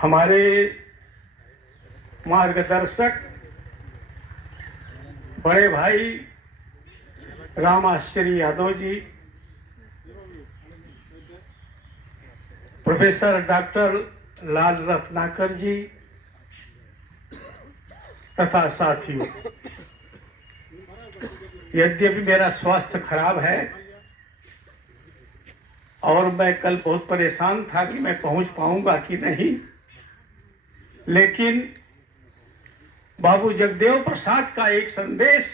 हमारे मार्गदर्शक बड़े भाई रामाश्चर्य यादव जी, प्रोफेसर डॉक्टर लाल रत्नाकर जी तथा साथियों, यद्यपि मेरा स्वास्थ्य खराब है और मैं कल बहुत परेशान था कि मैं पहुंच पाऊंगा कि नहीं, लेकिन बाबू जगदेव प्रसाद का एक संदेश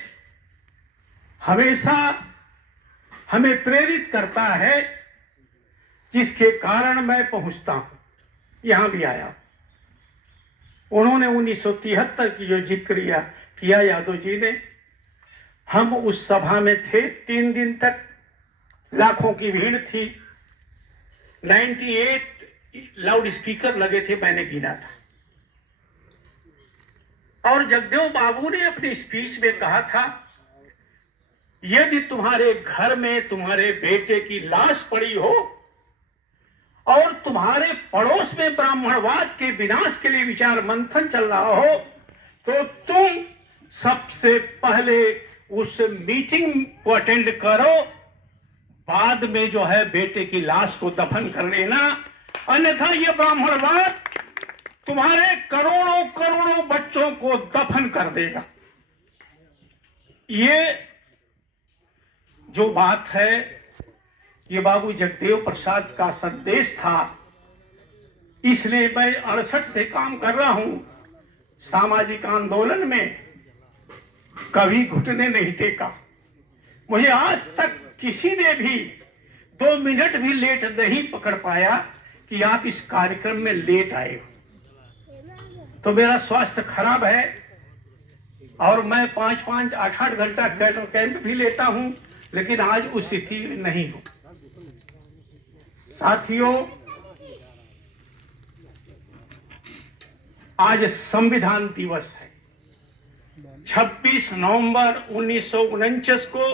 हमेशा हमें प्रेरित करता है, जिसके कारण मैं पहुंचता हूं, यहां भी आया। उन्होंने 1973 की जो जिक्र किया यादव जी ने, हम उस सभा में थे 3 दिन तक, लाखों की भीड़ थी, 98 लाउड स्पीकर लगे थे, मैंने गिना था। और जगदेव बाबू ने अपनी स्पीच में कहा था, यदि तुम्हारे घर में तुम्हारे बेटे की लाश पड़ी हो और तुम्हारे पड़ोस में ब्राह्मणवाद के विनाश के लिए विचार मंथन चल रहा हो, तो तुम सबसे पहले उस मीटिंग को अटेंड करो, बाद में जो है बेटे की लाश को दफन कर लेना, अन्यथा यह ब्राह्मणवाद तुम्हारे करोड़ों करोड़ों बच्चों को दफन कर देगा। ये जो बात है, ये बाबू जगदेव प्रसाद का संदेश था, इसलिए मैं 68 से काम कर रहा हूं। सामाजिक आंदोलन में कभी घुटने नहीं टेका। मुझे आज तक किसी ने भी 2 मिनट भी लेट नहीं पकड़ पाया कि आप इस कार्यक्रम में लेट आए हो। तो मेरा स्वास्थ्य खराब है और मैं 5-5, 8-8 घंटा कैंप भी लेता हूं, लेकिन आज उस स्थिति में नहीं हूं। साथियों, आज संविधान दिवस है। 26 नवंबर 1949 को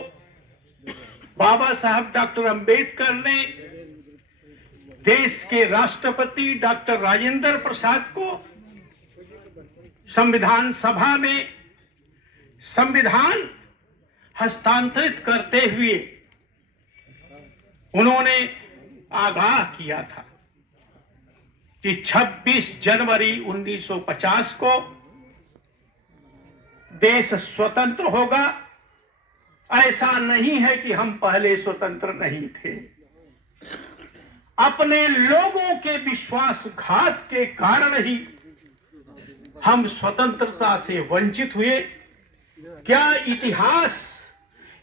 बाबा साहब डॉक्टर अंबेडकर ने देश के राष्ट्रपति डॉक्टर राजेंद्र प्रसाद को संविधान सभा में संविधान हस्तांतरित करते हुए उन्होंने आगाह किया था कि 26 जनवरी 1950 को देश स्वतंत्र होगा। ऐसा नहीं है कि हम पहले स्वतंत्र नहीं थे, अपने लोगों के विश्वासघात के कारण ही हम स्वतंत्रता से वंचित हुए। क्या इतिहास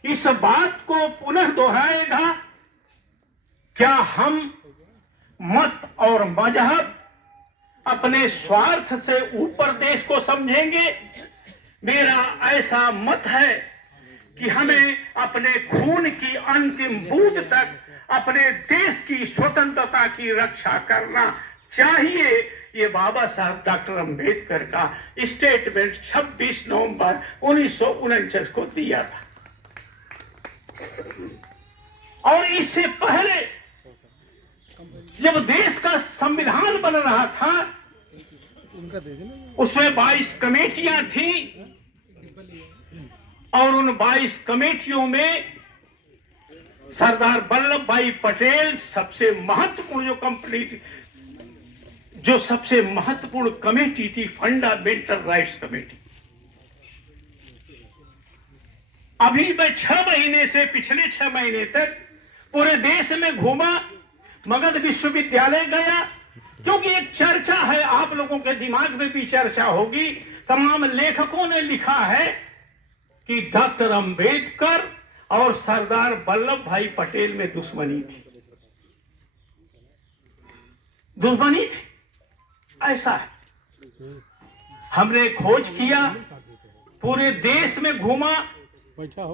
इस बात को पुनः दोहराएगा? क्या हम मत और मजहब अपने स्वार्थ से ऊपर देश को समझेंगे? मेरा ऐसा मत है कि हमें अपने खून की अंतिम बूंद तक अपने देश की स्वतंत्रता की रक्षा करना चाहिए। ये बाबा साहब डॉक्टर अंबेडकर का स्टेटमेंट 26 नवंबर 1949 को दिया था। और इससे पहले जब देश का संविधान बन रहा था, उसमें 22 कमेटियां थी और उन 22 कमेटियों में सरदार वल्लभ भाई पटेल सबसे महत्वपूर्ण कमेटी थी, फंडामेंटल राइट्स कमेटी। अभी मैं 6 महीने से पिछले 6 महीने तक पूरे देश में घूमा, मगध विश्वविद्यालय गया, क्योंकि एक चर्चा है, आप लोगों के दिमाग में भी चर्चा होगी। तमाम लेखकों ने लिखा है कि डॉक्टर अंबेडकर और सरदार वल्लभ भाई पटेल में दुश्मनी थी। ऐसा है। हमने खोज किया, पूरे देश में घूमा,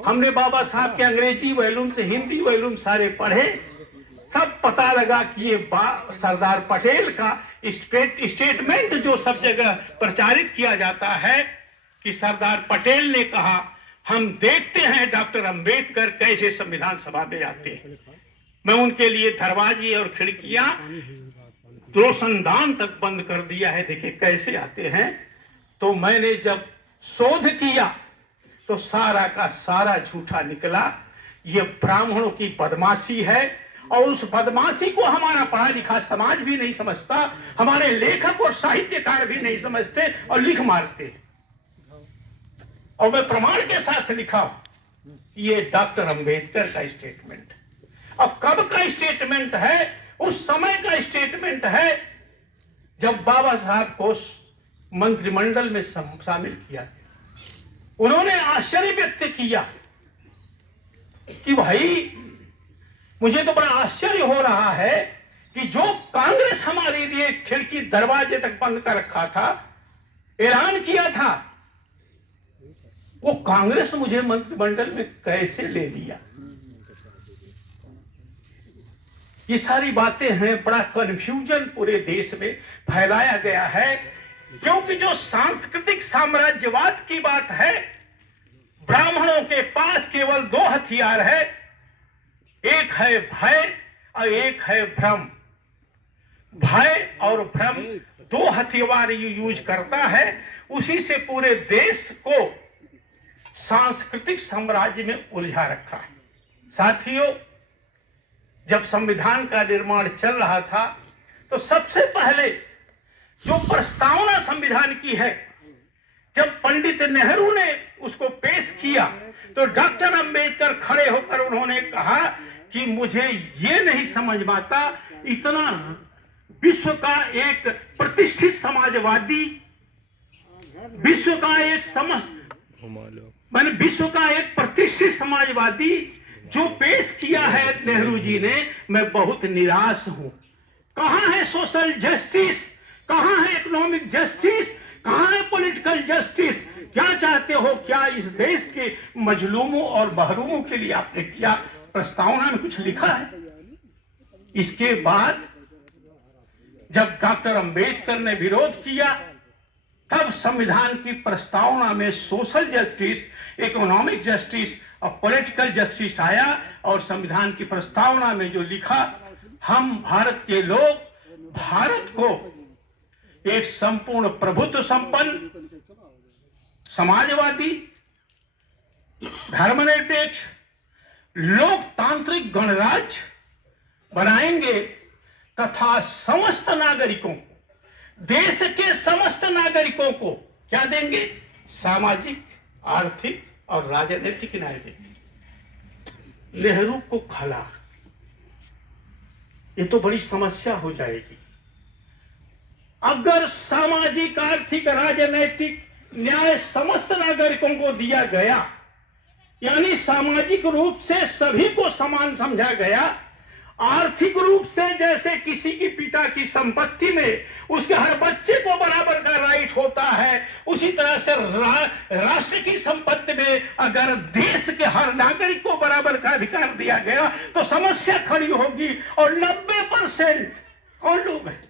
हमने बाबा साहब के अंग्रेजी वॉल्यूम से हिंदी वॉल्यूम सारे पढ़े, तब पता लगा कि ये सरदार पटेल का स्टेटमेंट जो सब जगह प्रचारित किया जाता है कि सरदार पटेल ने कहा, हम देखते हैं डॉक्टर अंबेडकर कैसे संविधान सभा में आते हैं। मैं उनके लिए दरवाजे और खिड़कियां रोशनदान तक बंद कर दिया है। देखिए कैसे आते हैं। तो मैंने जब शोध किया तो सारा का सारा झूठा निकला। ये ब्राह्मणों की बदमाशी है और उस बदमाशी को हमारा पढ़ा लिखा समाज भी नहीं समझता, हमारे लेखक और साहित्यकार भी नहीं समझते और लिख मारते। और मैं प्रमाण के साथ लिखा हूं, ये डॉक्टर अंबेडकर का स्टेटमेंट। अब कब का स्टेटमेंट है? उस समय का स्टेटमेंट है जब बाबा साहब को मंत्रिमंडल में शामिल किया। उन्होंने आश्चर्य व्यक्त किया कि भाई मुझे तो बड़ा आश्चर्य हो रहा है कि जो कांग्रेस हमारे लिए खिड़की दरवाजे तक बंद कर रखा था, ऐलान किया था, वो कांग्रेस मुझे मंत्रिमंडल में कैसे ले लिया। ये सारी बातें हैं। बड़ा कंफ्यूजन पूरे देश में फैलाया गया है, क्योंकि जो सांस्कृतिक साम्राज्यवाद की बात है, ब्राह्मणों के पास केवल दो हथियार है, एक है भय और एक है भ्रम। भय और भ्रम दो हथियार यूज करता है, उसी से पूरे देश को सांस्कृतिक साम्राज्य में उलझा रखा है। साथियों, जब संविधान का निर्माण चल रहा था तो सबसे पहले जो प्रस्तावना संविधान की है, जब पंडित नेहरू ने उसको पेश किया तो डॉक्टर अंबेडकर खड़े होकर उन्होंने कहा कि मुझे ये नहीं समझ में आता, इतना विश्व का एक प्रतिष्ठित समाजवादी, विश्व का एक प्रतिष्ठित समाजवादी जो पेश किया है नेहरू जी ने, मैं बहुत निराश हूं। कहां है सोशल जस्टिस, कहां है इकोनॉमिक जस्टिस, कहां है पॉलिटिकल जस्टिस? क्या चाहते हो? क्या इस देश के मजलूमों और महरूमों के लिए आपने क्या प्रस्तावना में कुछ लिखा है? इसके बाद जब डॉक्टर अंबेडकर ने विरोध किया, तब संविधान की प्रस्तावना में सोशल जस्टिस, इकोनॉमिक जस्टिस और पॉलिटिकल जस्टिस आया। और संविधान की प्रस्तावना में जो लिखा, हम भारत के लोग भारत को एक संपूर्ण प्रभुत्व संपन्न, समाजवादी, धर्मनिरपेक्ष, लोकतांत्रिक गणराज्य बनाएंगे तथा समस्त नागरिकों को, देश के समस्त नागरिकों को क्या देंगे? सामाजिक, आर्थिक और राजनीतिक न्याय देंगे। नेहरू को खला, ये तो बड़ी समस्या हो जाएगी। अगर सामाजिक, आर्थिक, राजनीतिक न्याय समस्त नागरिकों को दिया गया, यानी सामाजिक रूप से सभी को समान समझा गया, आर्थिक रूप से जैसे किसी की पिता की संपत्ति में उसके हर बच्चे को बराबर का राइट होता है, उसी तरह से राष्ट्र की संपत्ति में अगर देश के हर नागरिक को बराबर का अधिकार दिया गया तो समस्या खड़ी होगी। और 90% कौन लोग हैं?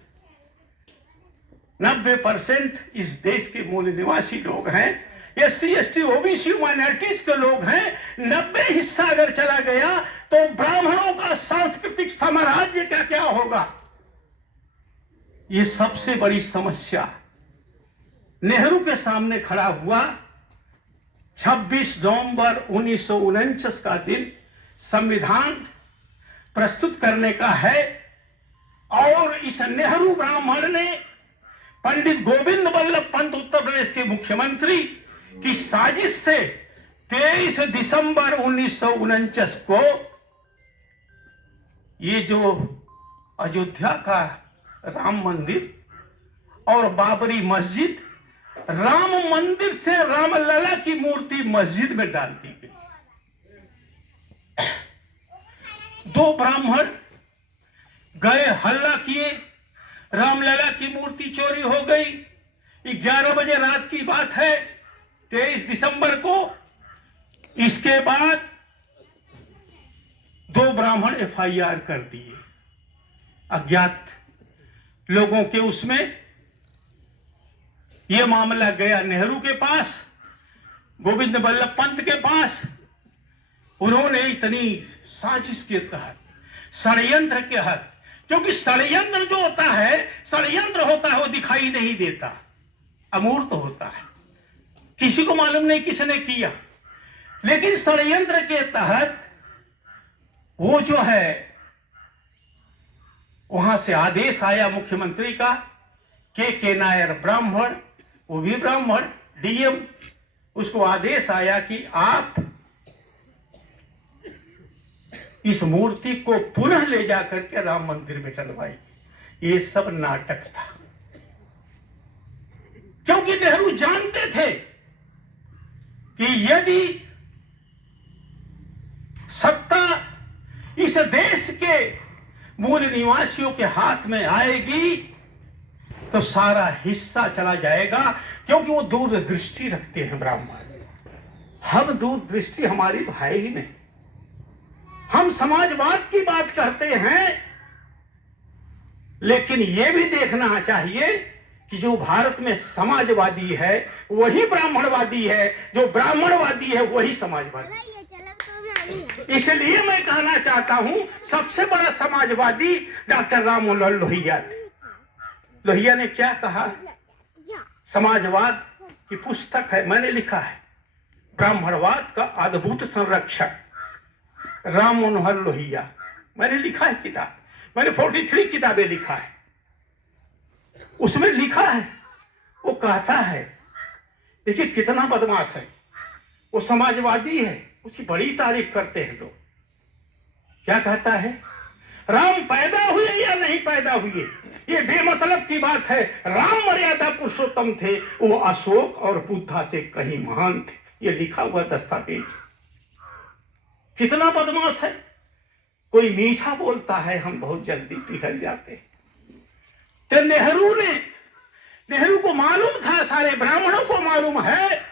90% इस देश के मूल निवासी लोग हैं, SC, ST, OBC, माइनॉरिटीज के लोग हैं। 90 हिस्सा अगर चला गया तो ब्राह्मणों का सांस्कृतिक साम्राज्य का क्या होगा? ये सबसे बड़ी समस्या नेहरू के सामने खड़ा हुआ। 26 नवंबर 1949 का दिन संविधान प्रस्तुत करने का है और इस नेहरू ब्राह्मण ने पंडित गोविंद बल्लभ पंत, उत्तर प्रदेश के मुख्यमंत्री, की साजिश से 23 दिसंबर 1949 को ये जो अयोध्या का राम मंदिर और बाबरी मस्जिद, राम मंदिर से रामलला की मूर्ति मस्जिद में डाल दी गई। 2 ब्राह्मण गए, हल्ला किए, रामलला की मूर्ति चोरी हो गई। 11 बजे रात की बात है, 23 दिसंबर को। इसके बाद 2 ब्राह्मण FIR कर दिए अज्ञात लोगों के। उसमें यह मामला गया नेहरू के पास, गोविंद बल्लभ पंत के पास। उन्होंने इतनी साजिश के तहत, षड्यंत्र के तहत क्योंकि षड्यंत्र जो होता है, षड्यंत्र होता है वो दिखाई नहीं देता, अमूर्त होता है, किसी को मालूम नहीं किसने किया। लेकिन षड्यंत्र के तहत वो जो है वहां से आदेश आया मुख्यमंत्री का, के नायर ब्राह्मण, वो भी ब्राह्मण, डीएम, उसको आदेश आया कि आप इस मूर्ति को पुनः ले जाकर के राम मंदिर में डलवाइए। ये सब नाटक था, क्योंकि नेहरू जानते थे कि यदि सत्ता इस देश के मूल निवासियों के हाथ में आएगी तो सारा हिस्सा चला जाएगा, क्योंकि वो दूरदृष्टि रखते हैं ब्राह्मण। हम दूरदृष्टि हमारी तो है ही नहीं। हम समाजवाद की बात करते हैं, लेकिन यह भी देखना चाहिए कि जो भारत में समाजवादी है वही ब्राह्मणवादी है, जो ब्राह्मणवादी है वही समाजवादी। इसलिए मैं कहना चाहता हूं, सबसे बड़ा समाजवादी डॉक्टर राम मनोहर लोहिया थे। लोहिया ने क्या कहा? समाजवाद की पुस्तक है, मैंने लिखा है, ब्राह्मणवाद का अद्भुत संरक्षक राम मनोहर लोहिया। मैंने लिखा है किताब, मैंने 43 किताबें लिखा है। उसमें लिखा है, वो कहता है, देखिए कितना बदमाश है, वो समाजवादी है, उसकी बड़ी तारीफ करते हैं लोग। क्या कहता है? राम पैदा हुए या नहीं पैदा हुए ये बेमतलब की बात है, राम मर्यादा पुरुषोत्तम थे, वो अशोक और बुद्धा से कहीं महान थे। ये लिखा हुआ दस्तावेज। कितना बदमाश है। कोई मीठा बोलता है, हम बहुत जल्दी पिघल जाते हैं। तो नेहरू को मालूम था, सारे ब्राह्मणों को मालूम है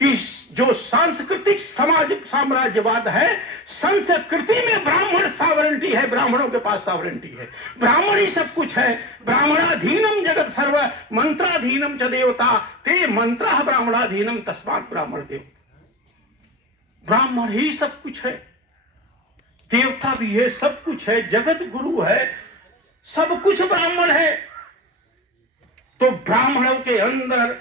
कि जो सांस्कृतिक समाज साम्राज्यवाद है, संस्कृति में ब्राह्मण सावरेंटी है, ब्राह्मणों के पास सावरेंटी है, ब्राह्मण ही सब कुछ है। ब्राह्मणाधीनम जगत सर्व मंत्राधीनम च देवता ते मंत्र ब्राह्मणाधीनम तस्मात् ब्राह्मण देव। ब्राह्मण ही सब कुछ है, देवता भी है, सब कुछ है, जगत गुरु है, सब कुछ ब्राह्मण है। तो ब्राह्मणों के अंदर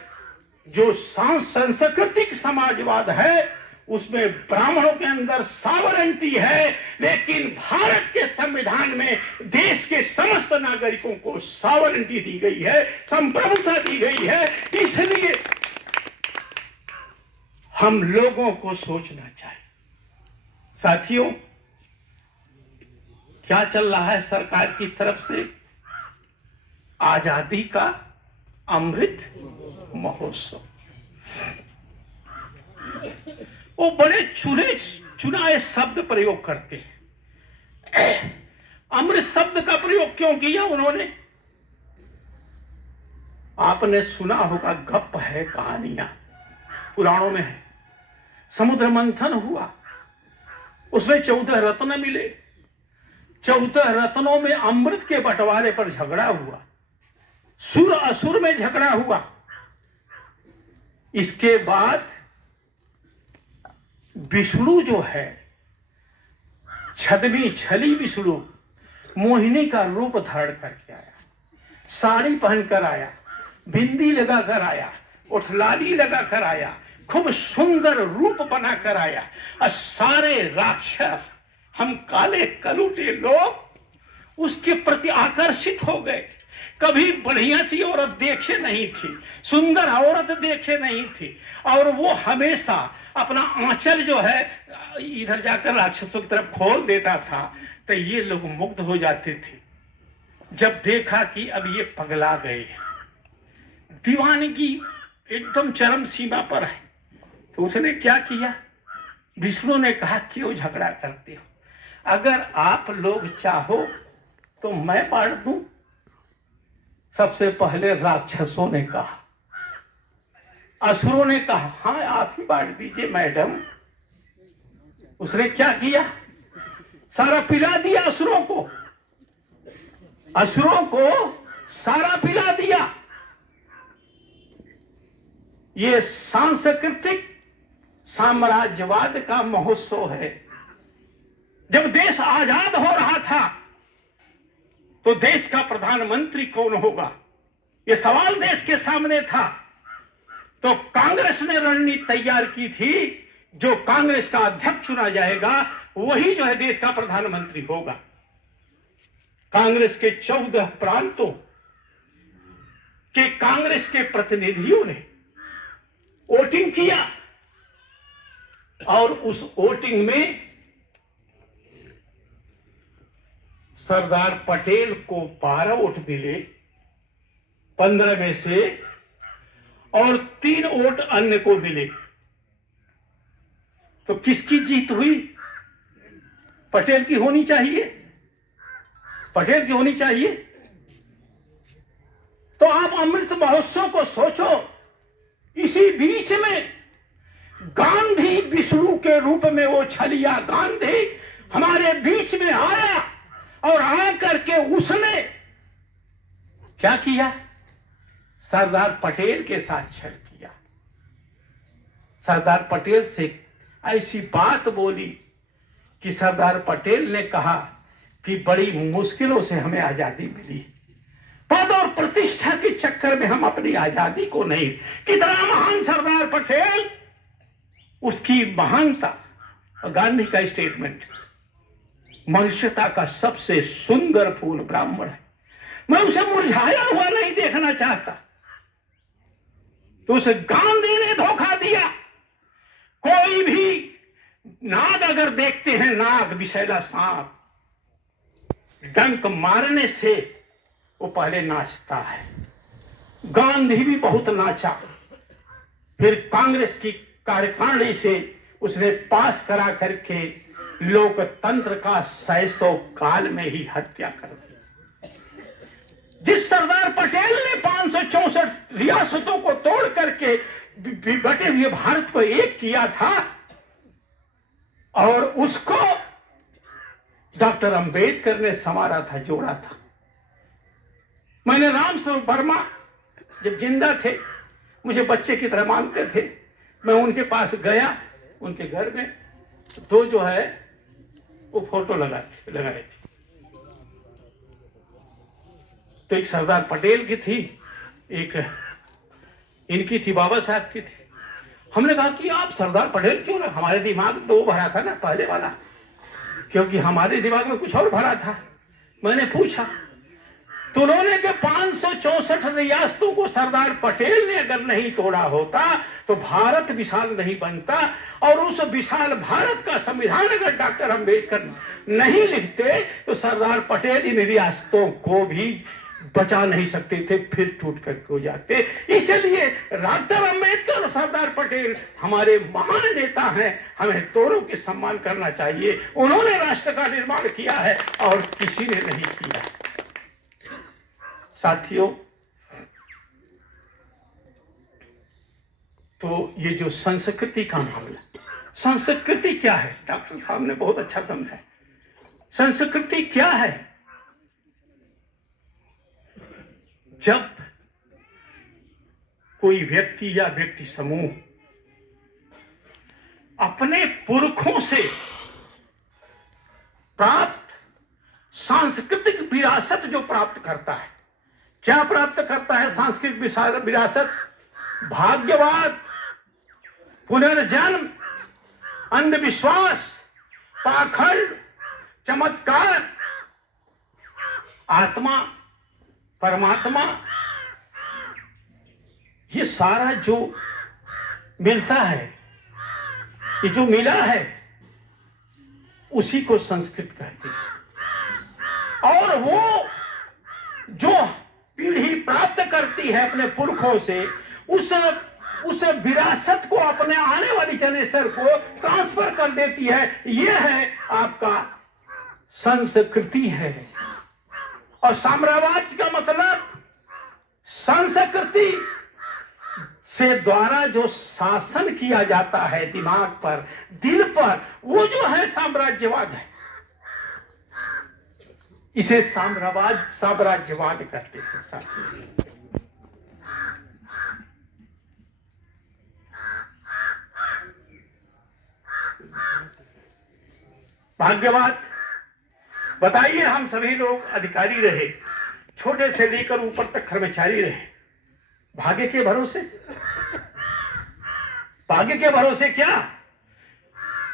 जो सांस्कृतिक समाजवाद है उसमें ब्राह्मणों के अंदर सावरेंटी है, लेकिन भारत के संविधान में देश के समस्त नागरिकों को सावरेंटी दी गई है, संप्रभुता दी गई है। इसलिए हम लोगों को सोचना चाहिए। साथियों, क्या चल रहा है सरकार की तरफ से? आजादी का अमृत महोत्सव। वो बड़े चुनाए शब्द प्रयोग करते हैं। अमृत शब्द का प्रयोग क्यों किया उन्होंने? आपने सुना होगा, गप है, कहानियां पुराणों में है। समुद्र मंथन हुआ, उसमें 14 रत्न मिले। 14 रत्नों में अमृत के बंटवारे पर झगड़ा हुआ, सुर असुर में झगड़ा हुआ। इसके बाद विष्णु जो है, छद्मी छली विष्णु, मोहिनी का रूप धारण करके आया, साड़ी पहनकर आया, बिंदी लगाकर आया, उठलाली लगाकर आया, खूब सुंदर रूप बनाकर आया। और सारे राक्षस, हम काले कलूटे लोग उसके प्रति आकर्षित हो गए। कभी बढ़िया सी औरत देखे नहीं थी, सुंदर औरत देखे नहीं थी, और वो हमेशा अपना आंचल जो है इधर जाकर राक्षसों की तरफ खोल देता था, तो ये लोग मुग्ध हो जाते थे। जब देखा कि अब ये पगला गए, दीवानगी एकदम चरम सीमा पर है, तो उसने क्या किया? विष्णु ने कहा, क्यों झगड़ा करते हो? अगर आप लोग चाहो तो मैं बांट दूं। सबसे पहले राक्षसों ने कहा, असुरों ने कहा, हाँ आप ही बांट दीजिए मैडम। उसने क्या किया? सारा पिला दिया असुरों को, असुरों को सारा पिला दिया। ये सांस्कृतिक साम्राज्यवाद का महोत्सव है। जब देश आजाद हो रहा था तो देश का प्रधानमंत्री कौन होगा, यह सवाल देश के सामने था। तो कांग्रेस ने रणनीति तैयार की थी, जो कांग्रेस का अध्यक्ष चुना जाएगा वही जो है देश का प्रधानमंत्री होगा। कांग्रेस के 14 प्रांतों के कांग्रेस के प्रतिनिधियों ने वोटिंग किया और उस वोटिंग में सरदार पटेल को 12 वोट मिले 15 में से, और 3 वोट अन्य को मिले। तो किसकी जीत हुई? पटेल की होनी चाहिए, पटेल की होनी चाहिए। तो आप अमृत महोत्सव को सोचो, इसी बीच में गांधी विष्णु के रूप में वो छलिया गांधी हमारे बीच में आया, और आकर के उसने क्या किया? सरदार पटेल के साथ छल किया। सरदार पटेल से ऐसी बात बोली कि सरदार पटेल ने कहा कि बड़ी मुश्किलों से हमें आजादी मिली, पद और प्रतिष्ठा के चक्कर में हम अपनी आजादी को नहीं। कितना महान सरदार पटेल, उसकी महानता। गांधी का स्टेटमेंट, मनुष्यता का सबसे सुंदर फूल ब्राह्मण है, मैं उसे मुरझाया हुआ नहीं देखना चाहता। तो उस गांधी ने धोखा दिया। कोई भी नाग अगर देखते हैं, नाग विषैला सांप, डंक मारने से वो पहले नाचता है। गांधी भी बहुत नाचा, फिर कांग्रेस की कार्यकारिणी से उसने पास करा करके लोकतंत्र का 600 काल में ही हत्या कर दी। जिस सरदार पटेल ने 564 रियासतों को तोड़ करके बटे हुए भारत को एक किया था, और उसको डॉक्टर अंबेडकर ने संवारा था, जोड़ा था। मैंने रामस्वरूप वर्मा जब जिंदा थे, मुझे बच्चे की तरह मानते थे, मैं उनके पास गया, उनके घर में तो जो है वो फोटो लगाए थे। तो एक सरदार पटेल की थी, एक इनकी थी, बाबा साहब की थी। हमने कहा कि आप सरदार पटेल क्यों ना? हमारे दिमाग में तो वो भरा था ना पहले वाला, क्योंकि हमारे दिमाग में कुछ और भरा था। मैंने पूछा तो उन्होंने के 564 रियासतों को सरदार पटेल ने अगर नहीं तोड़ा होता तो भारत विशाल नहीं बनता, और उस विशाल भारत का संविधान अगर डॉक्टर अंबेडकर नहीं लिखते तो सरदार पटेल इन रियासतों को भी बचा नहीं सकते थे, फिर टूट करके हो जाते। इसलिए डॉक्टर अंबेडकर और सरदार पटेल हमारे महान नेता हैं, हमें दोनों के सम्मान करना चाहिए। उन्होंने राष्ट्र का निर्माण किया है और किसी ने नहीं किया। साथियों, तो ये जो संस्कृति का मामला, संस्कृति क्या है? डॉक्टर साहब ने बहुत अच्छा समझा। संस्कृति क्या है? जब कोई व्यक्ति या व्यक्ति समूह अपने पुरखों से प्राप्त सांस्कृतिक विरासत जो प्राप्त करता है, क्या प्राप्त करता है? सांस्कृतिक विरासत, भाग्यवाद, पुनर्जन्म, अंधविश्वास, पाखंड, चमत्कार, आत्मा, परमात्मा, ये सारा जो मिलता है, ये जो मिला है, उसी को संस्कृत कहते हैं। और वो जो पीढ़ी प्राप्त करती है अपने पुरखों से, उस विरासत को अपने आने वाली जनरेशन को ट्रांसफर कर देती है। ये है आपका संस्कृति है। और साम्राज्य का मतलब संस्कृति से द्वारा जो शासन किया जाता है दिमाग पर, दिल पर, वो जो है साम्राज्यवाद है। इसे साम्राज्यवाद कहते हैं साथियों। भाग्यवाद, बताइए, हम सभी लोग अधिकारी रहे, छोटे से लेकर ऊपर तक कर्मचारी रहे, भाग्य के भरोसे, भाग्य के भरोसे क्या?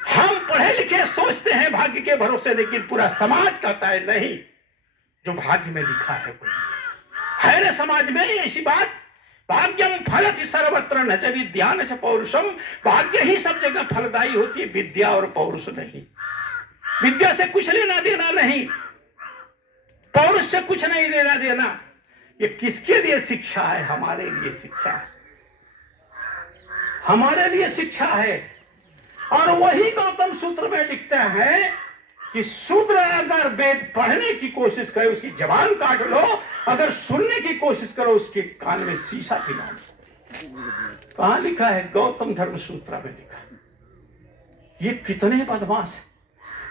हम पढ़े लिखे सोचते हैं भाग्य के भरोसे, लेकिन पूरा समाज कहता है नहीं, जो भाग्य में लिखा है वो है ना। समाज में ऐसी बात, भाग्यम फलति सर्वत्र न च विद्या न च पौरुषम, भाग्य ही सब जगह फलदायी होती है, विद्या और पौरुष नहीं। विद्या से कुछ लेना देना नहीं, पौरुष से कुछ नहीं लेना देना। ये किसके लिए शिक्षा है? हमारे लिए शिक्षा है, हमारे लिए शिक्षा है। और वही गौतम सूत्र में लिखता है कि शूद्र अगर वेद पढ़ने की कोशिश करे उसकी जबान काट लो, अगर सुनने की कोशिश करो उसके कान में शीशा पिला लो। कहां लिखा है? गौतम धर्म सूत्र में लिखा है। ये कितने बदमाश है।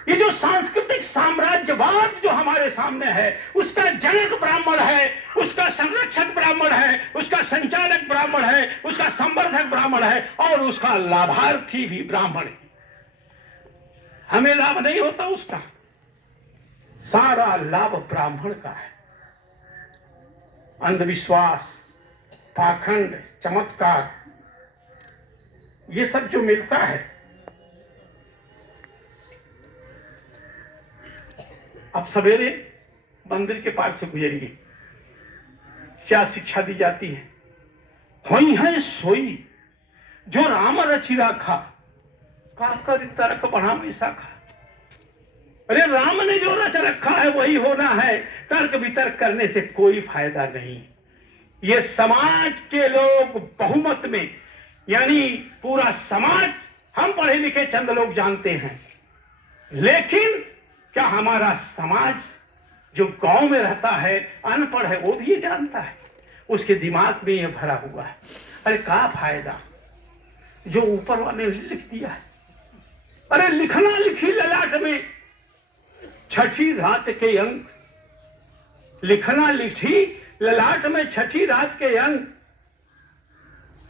ये जो सांस्कृतिक साम्राज्यवाद जो हमारे सामने है, उसका जनक ब्राह्मण है, उसका संरक्षक ब्राह्मण है, उसका संचालक ब्राह्मण है, उसका संवर्धक ब्राह्मण है और उसका लाभार्थी भी ब्राह्मण है। हमें लाभ नहीं होता उसका, सारा लाभ ब्राह्मण का है। अंधविश्वास, पाखंड, चमत्कार, ये सब जो मिलता है। अब सवेरे मंदिर के पास से गुजरिए, क्या शिक्षा दी जाती है? होई है सोई जो राम रचि राखा, काकर तर्क बढ़ा शाखा। अरे राम ने जो रच रखा है वही होना है, तर्क वितर्क करने से कोई फायदा नहीं। ये समाज के लोग बहुमत में, यानी पूरा समाज, हम पढ़े लिखे चंद लोग जानते हैं, लेकिन क्या हमारा समाज जो गांव में रहता है, अनपढ़ है, वो भी ये जानता है? उसके दिमाग में ये भरा हुआ है। अरे क्या फायदा जो ऊपर वाले ने लिख दिया है। अरे लिखना लिखी ललाट में छठी रात के अंक, लिखना लिखी ललाट में छठी रात के अंक,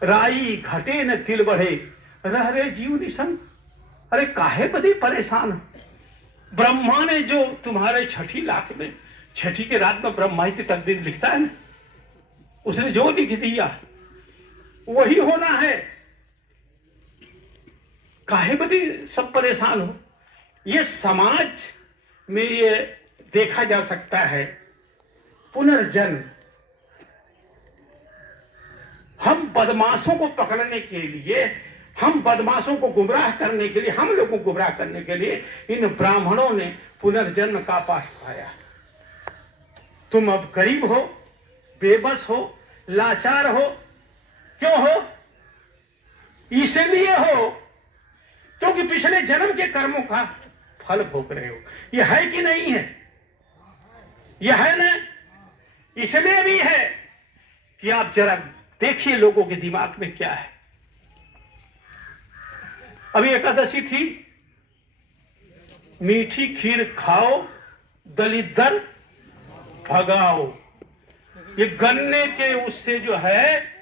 राई घटे न तिल बढ़े रह रे जीव निशंक। अरे काहे बड़ी परेशान? ब्रह्मा ने जो तुम्हारे छठी लाख में, छठी के रात में ब्रह्मा की तकदीर लिखता है ना, उसने जो लिख दिया वही होना है। काहे बड़ी सब परेशान हो? ये समाज में ये देखा जा सकता है पुनर्जन्म। हम बदमाशों को पकड़ने के लिए, हम बदमाशों को गुमराह करने के लिए, हम लोगों को गुमराह करने के लिए इन ब्राह्मणों ने पुनर्जन्म का पाठ पाया। तुम अब गरीब हो, बेबस हो, लाचार हो। क्यों हो? इसलिए हो क्योंकि पिछले जन्म के कर्मों का फल भोग रहे हो। यह है कि नहीं है? यह है ना? इसलिए भी है कि आप जरा देखिए लोगों के दिमाग में क्या है। अभी एकादशी थी, मीठी खीर खाओ दलिद्र भगाओ। ये गन्ने के उससे जो है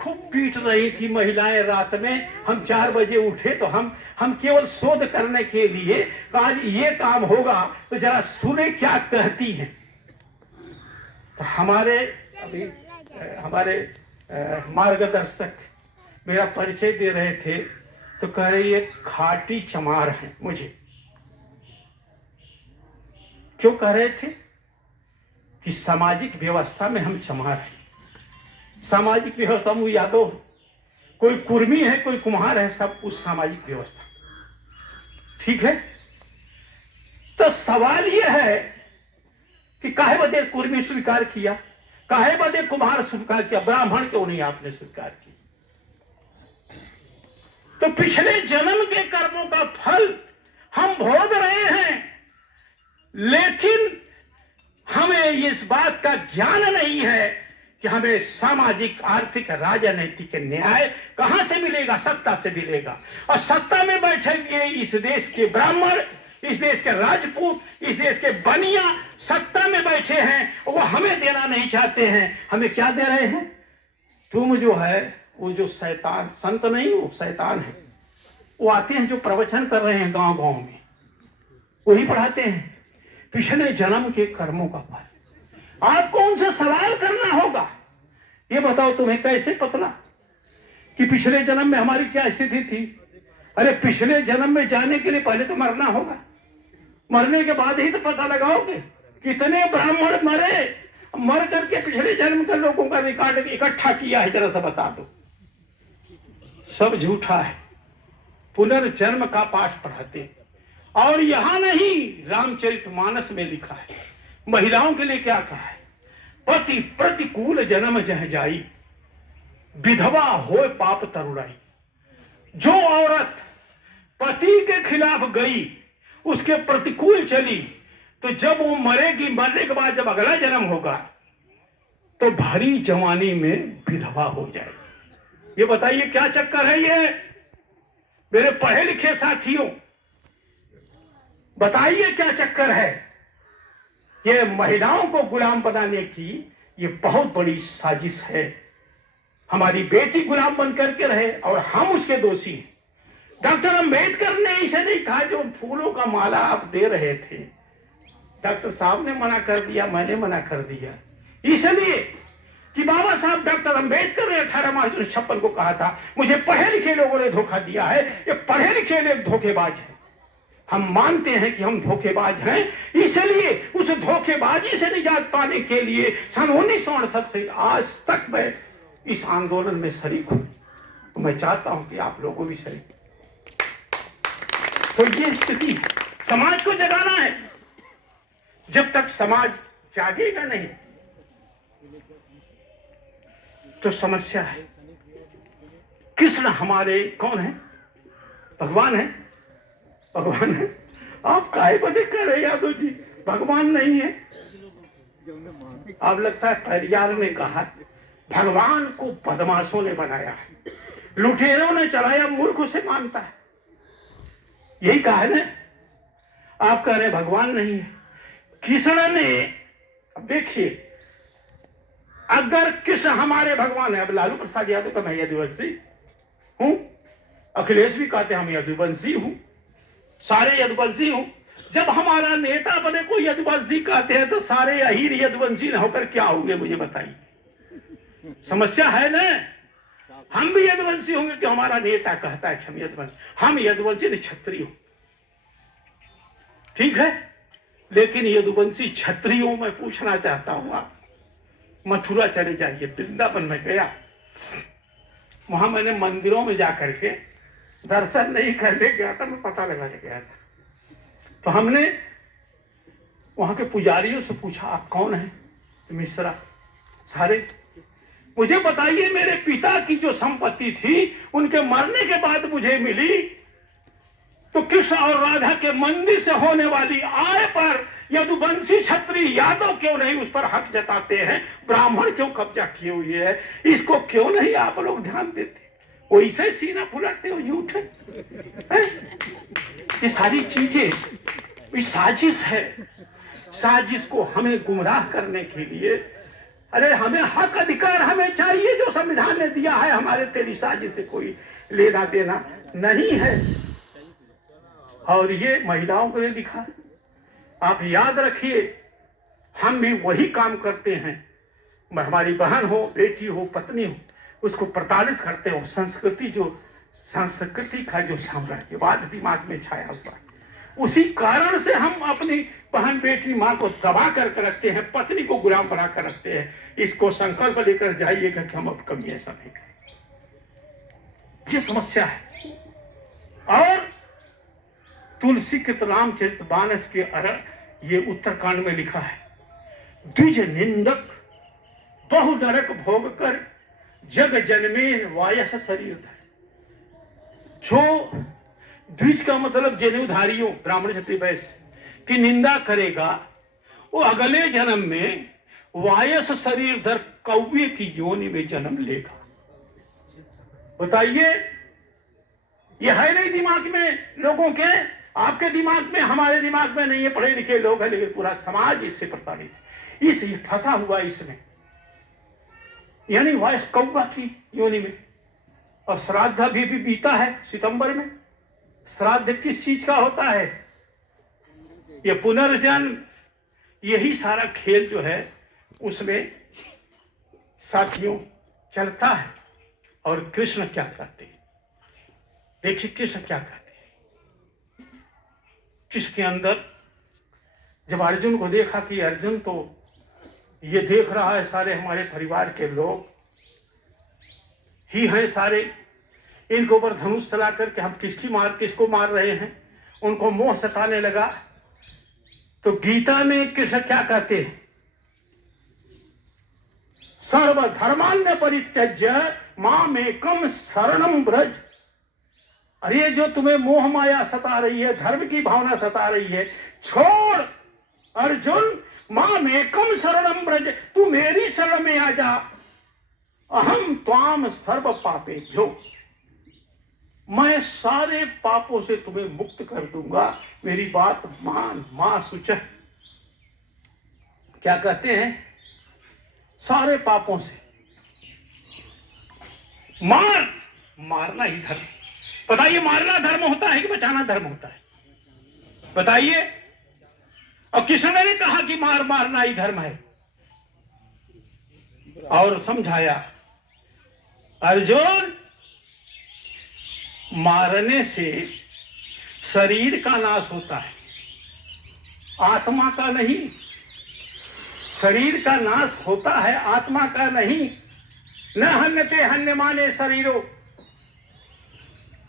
खूब पीट रही थी महिलाएं रात में। हम 4 बजे उठे तो हम केवल शोध करने के लिए आज ये काम होगा, तो जरा सुने क्या कहती हैं। तो हमारे मार्गदर्शक मेरा परिचय दे रहे थे, तो कह रहे ये खाटी चमार हैं। मुझे क्यों कह रहे थे? कि सामाजिक व्यवस्था में हम चमार हैं। सामाजिक व्यवस्था में यादव, कोई कुर्मी है, कोई कुम्हार है, सब उस सामाजिक व्यवस्था। ठीक है, तो सवाल यह है कि काहे बदे कुर्मी स्वीकार किया, काहे बदे कुम्हार स्वीकार किया, ब्राह्मण क्यों नहीं आपने स्वीकार किया? तो पिछले जन्म के कर्मों का फल हम भोग रहे हैं, लेकिन हमें इस बात का ज्ञान नहीं है कि हमें सामाजिक, आर्थिक, राजनीतिक न्याय कहां से मिलेगा? सत्ता से मिलेगा। और सत्ता में बैठेंगे इस देश के ब्राह्मण, इस देश के राजपूत, इस देश के बनिया सत्ता में बैठे हैं, वो हमें देना नहीं चाहते हैं। हमें क्या दे रहे हैं? तुम जो है वो जो शैतान, संत नहीं, वो शैतान है। वो आते हैं जो प्रवचन कर रहे हैं गांव गांव में, वही पढ़ाते हैं पिछले जन्म के कर्मों का फल। आपको उनसे सवाल करना होगा, ये बताओ तुम्हें कैसे पता कि पिछले जन्म में हमारी क्या स्थिति थी? अरे पिछले जन्म में जाने के लिए पहले तो मरना होगा, मरने के बाद ही तो पता लगाओगे। कितने ब्राह्मण मरे, मर करके पिछले जन्म के लोगों का रिकॉर्ड इकट्ठा किया है, जरा सा बता दो। सब झूठा है। पुनर्जन्म का पाठ पढ़ाते, और यहां नहीं, रामचरितमानस में लिखा है महिलाओं के लिए क्या कहा है? पति प्रतिकूल जन्म जह जाई, विधवा होए पाप तरुणाई। जो औरत पति के खिलाफ गई, उसके प्रतिकूल चली, तो जब वो मरेगी, मरने के बाद जब अगला जन्म होगा तो भरी जवानी में विधवा हो जाएगी। ये बताइए क्या चक्कर है ये मेरे पढ़े लिखे साथियों? बताइए क्या चक्कर है? ये महिलाओं को गुलाम बनाने की ये बहुत बड़ी साजिश है। हमारी बेटी गुलाम बन करके रहे और हम उसके दोषी हैं। डॉक्टर अंबेडकर ने इसे नहीं कहा जो फूलों का माला आप दे रहे थे, डॉक्टर साहब ने मना कर दिया, मैंने मना कर दिया, इसलिए कि बाबा साहब डॉक्टर अंबेडकर ने 18 मार्च 1956 को कहा था मुझे पढ़े लिखे लोगों ने धोखा दिया है, ये पढ़े लिखे लोग धोखेबाज हैं। हम मानते हैं कि हम धोखेबाज हैं, इसलिए उस धोखेबाजी से निजात पाने के लिए सन 1968 से आज तक मैं इस आंदोलन में शरीक हूं। तो मैं चाहता हूं कि आप लोगों भी शरीक। तो ये स्थिति समाज को जगाना है। जब तक समाज जागेगा नहीं तो समस्या है। कृष्ण हमारे कौन है? भगवान है। भगवान है। आप काहे बदे कर रहे यादव जी? भगवान नहीं है। अब लगता है परिवार ने कहा भगवान को बदमाशों ने बनाया है, लुटेरों ने चलाया, मूर्ख उसे मानता है। यही कहा है ना। आप कह रहे भगवान नहीं है। कृष्ण ने, अब देखिए, अगर कृष्ण हमारे भगवान है, अब लालू प्रसाद यादव का मैं यदुवंशी हूं, अखिलेश भी कहते हैं हम यदुवंशी हूं, सारे यदुवंशी हूं। जब हमारा नेता बने को यदुवंशी कहते हैं तो सारे अहीर यदुवंशी न होकर क्या होंगे मुझे बताइए? समस्या है ना। हम भी यदुवंशी होंगे कि हमारा नेता कहता है हम यदुवंशी, हम यदुवंशी नहीं क्षत्रिय, ठीक है। लेकिन यदुवंशी क्षत्रियों में पूछना चाहता हूं, आप मथुरा चले जाइए, वृंदावन में गया, वहां मैंने मंदिरों में जाकर के दर्शन नहीं करने गया था, मैं पता लगाने गया था। तो हमने वहां के पुजारियों से पूछा आप कौन हैं? तो मिश्रा सारे। मुझे बताइए मेरे पिता की जो संपत्ति थी उनके मरने के बाद मुझे मिली, तो कृष्ण और राधा के मंदिर से होने वाली आय पर यदुवंशी क्षत्रिय यादव क्यों नहीं उस पर हक जताते हैं? ब्राह्मण क्यों कब्जा किए हुए है? इसको क्यों नहीं आप लोग ध्यान देते? वैसे सीना फुलाते हो, झूठ है। ये सारी चीजें ये साजिश है। साजिश को हमें गुमराह करने के लिए, अरे हमें हक अधिकार हमें चाहिए जो संविधान ने दिया है, हमारे तेरी साजिश से कोई लेना देना नहीं है। और ये महिलाओं को लिखा, आप याद रखिए हम भी वही काम करते हैं। हमारी बहन हो, बेटी हो, पत्नी हो, उसको प्रताड़ित करते हो। संस्कृति का जो साम्राज्यवाद दिमाग में छाया हुआ है, उसी कारण से हम अपनी बहन बेटी माँ को दबा करके रखते हैं, पत्नी को गुलाम बना कर रखते हैं। इसको संकल्प लेकर जाइएगा कि हम अब कभी ऐसा नहीं करेंगे। ये समस्या है। और तुलसी के रामचरितमानस के ये उत्तरकांड में लिखा है, द्विज निंदक बहु नरक भोग कर जग जन्मे वायस शरीर धर। जो द्विज का मतलब जनेऊधारियों, ब्राह्मण क्षत्रिय वैश्य की निंदा करेगा, वो अगले जन्म में वायस शरीर धर कौवे की योनि में जन्म लेगा। बताइए, ये है नहीं दिमाग में लोगों के? आपके दिमाग में, हमारे दिमाग में नहीं है। पढ़े लिखे लोग हैं, लेकिन पूरा समाज इससे प्रताड़ित है, इस फंसा हुआ इसमें। यानी वायस कौवा की योनि में। और श्राद्ध भी बीता है सितंबर में। श्राद्ध किस चीज का होता है? ये पुनर्जन्म यही सारा खेल जो है उसमें साथियों चलता है। और कृष्ण क्या करते हैं, देखिए कृष्ण क्या करते हैं। किसके अंदर जब अर्जुन को देखा कि अर्जुन तो ये देख रहा है सारे हमारे परिवार के लोग ही हैं सारे, इनके ऊपर धनुष चला करके हम किसको मार रहे हैं, उनको मोह सताने लगा। तो गीता में कृष्ण क्या कहते हैं, सर्वधर्मान्य परित्यज्य मामेकम शरणम व्रज। अरे जो तुम्हें मोह माया सता रही है, धर्म की भावना सता रही है, छोड़ अर्जुन, मामेकम शरणम व्रज, तू मेरी शरण में आ जा। अहम त्वाम सर्व पापेभ्यो, मैं सारे पापों से तुम्हें मुक्त कर दूंगा, मेरी बात मान। मां सुच, क्या कहते हैं, सारे पापों से मारना ही धर्म। बताइए मारना धर्म होता है कि बचाना धर्म होता है, बताइए। और कृष्ण ने कहा कि मारना ही धर्म है, और समझाया अर्जुन, मारने से शरीर का नाश होता है, आत्मा का नहीं। शरीर का नाश होता है, आत्मा का नहीं। न हन्यते हन्यमाने शरीरो,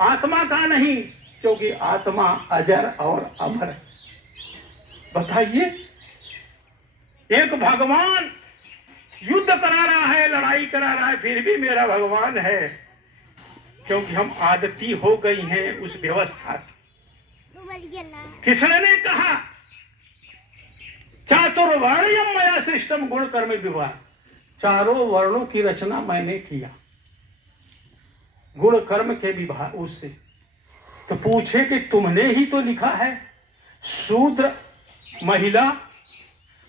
आत्मा का नहीं, क्योंकि आत्मा अजर और अमर है। बताइए, एक भगवान युद्ध करा रहा है, लड़ाई करा रहा है, फिर भी मेरा भगवान है, क्योंकि हम आदती हो गई हैं उस व्यवस्था की। कृष्ण ने कहा चातुर्वर्ण्यम मया सृष्टम गुण कर्म विवाह, चारों वर्णों की रचना मैंने किया गुण कर्म के विवाह उससे। तो पूछे कि तुमने ही तो लिखा है शूद्र, महिला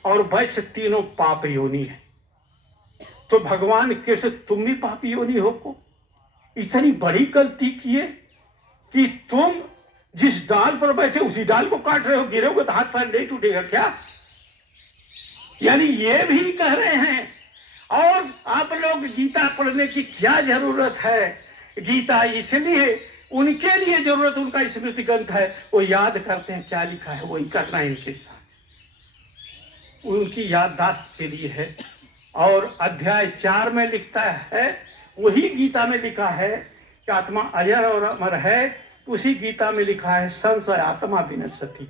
और वैश्य तीनों पाप योनि है, तो भगवान कैसे तुम भी पाप योनि हो को? इतनी बड़ी गलती किए कि तुम जिस डाल पर बैठे उसी डाल को काट रहे हो, गिरोगे तो हाथ पैर नहीं टूटेगा क्या? यानी ये भी कह रहे हैं। और आप लोग गीता पढ़ने की क्या जरूरत है? गीता इसलिए उनके लिए जरूरत, उनका स्मृति ग्रंथ है, वो याद करते हैं क्या लिखा है, वही करना है इनके साथ, उनकी याददाश्त के लिए है। और अध्याय 4 में लिखता है, वही गीता में लिखा है कि आत्मा अजर और अमर है। उसी गीता में लिखा है संशय आत्मा विनश्यति,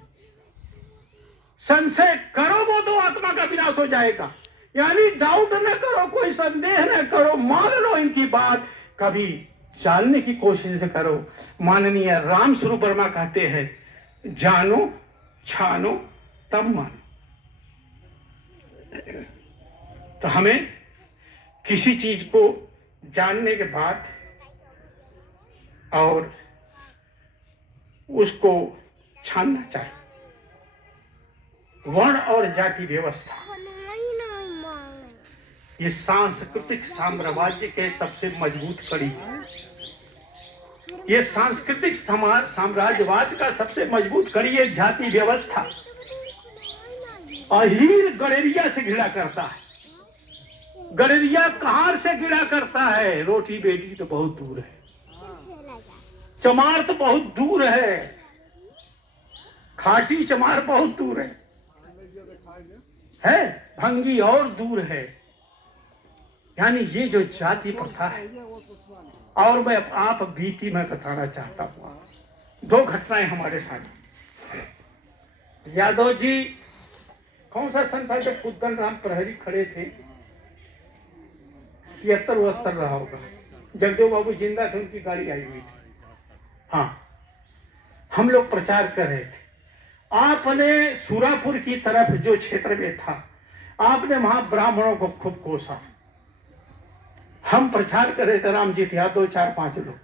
संशय करोगे तो आत्मा का विनाश हो जाएगा। यानी डाउट न करो, कोई संदेह न करो, मान लो इनकी बात, कभी जानने की कोशिश करो। माननीय राम स्वरूप वर्मा कहते हैं, जानो छानो तब मानो। तो हमें किसी चीज को जानने के बाद और उसको छानना चाहिए। वर्ण और जाति व्यवस्था ये सांस्कृतिक साम्राज्य के सबसे मजबूत कड़ी है। ये सांस्कृतिक साम्राज्यवाद का सबसे मजबूत कड़ी है जाति व्यवस्था। अहीर गड़ेरिया से घृणा करता है, गड़ेरिया कहार से घृणा करता है, रोटी बेटी तो बहुत दूर है, चमार तो बहुत दूर है, खाटी चमार बहुत दूर है, भंगी और दूर है। यानी ये जो जाति प्रथा है। और मैं आप बीती में बताना चाहता हूं 2 घटनाएं हमारे साथ। यादव जी कौन सा सन था जब कुद्दन राम प्रहरी खड़े थे, 73-72 रहा होगा, जगदेव बाबू जिंदा थे, उनकी गाड़ी आई हुई थी। हाँ, हम लोग प्रचार कर रहे थे। आपने सुरापुर की तरफ जो क्षेत्र में था, आपने वहां ब्राह्मणों को खूब कोसा। हम प्रचार कर रहे थे, राम जी थे, 2-4-5 लोग।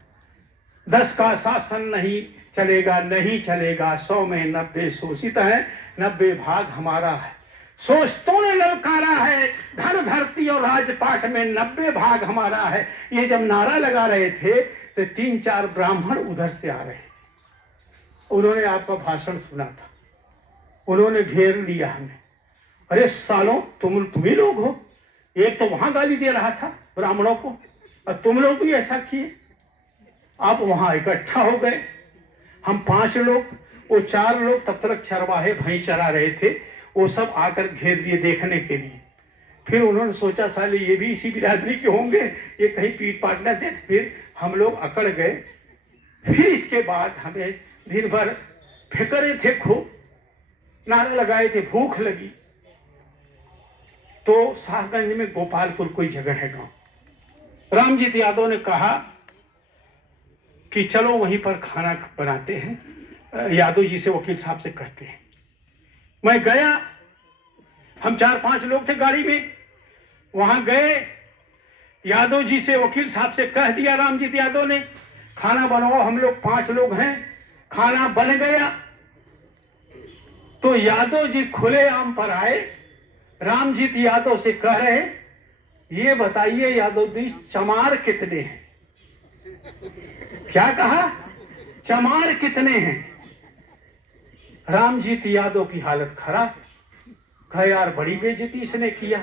10 का शासन नहीं चलेगा, नहीं चलेगा, 100 में 90 शोषित है, 90 भाग हमारा है। शोषितों ने ललकारा है, धन धरती और राजपाट में 90 भाग हमारा है। ये जब नारा लगा रहे थे तो 3-4 ब्राह्मण उधर से आ रहे थे। उन्होंने आपका भाषण सुना था, उन्होंने घेर लिया हमें अरे सालों, तुम ही लोग हो। एक तो वहां गाली दे रहा था ब्राह्मणों को, और तुम लोग भी ऐसा किए। आप वहां इकट्ठा हो गए, हम 5 लोग, वो 4 लोग तब तक चरवाहे भैंस चरा रहे थे, वो सब आकर घेर लिए देखने के लिए। फिर उन्होंने सोचा साले ये भी इसी बिरादरी के होंगे, ये कहीं पीट पाट न दे। फिर हम लोग अकड़ गए। फिर इसके बाद हमें दिन भर फेंकरे थे, खूब नारे लगाए थे, भूख लगी। तो शाहगंज में गोपालपुर कोई जगह है गांव, रामजीत यादव ने कहा कि चलो वहीं पर खाना बनाते हैं, यादव जी से वकील साहब से कहते हैं। मैं गया, हम 4-5 लोग थे गाड़ी में, वहां गए, यादव जी से वकील साहब से कह दिया रामजीत यादव ने, खाना बनाओ, हम लोग 5 लोग हैं। खाना बन गया तो यादव जी खुलेआम पर आए, रामजीत यादव से कह रहे, ये बताइए यादव जी, चमार कितने हैं? क्या कहा? चमार कितने हैं? रामजीत यादव की हालत खराब, कहा यार बड़ी बेइज्जती इसने किया।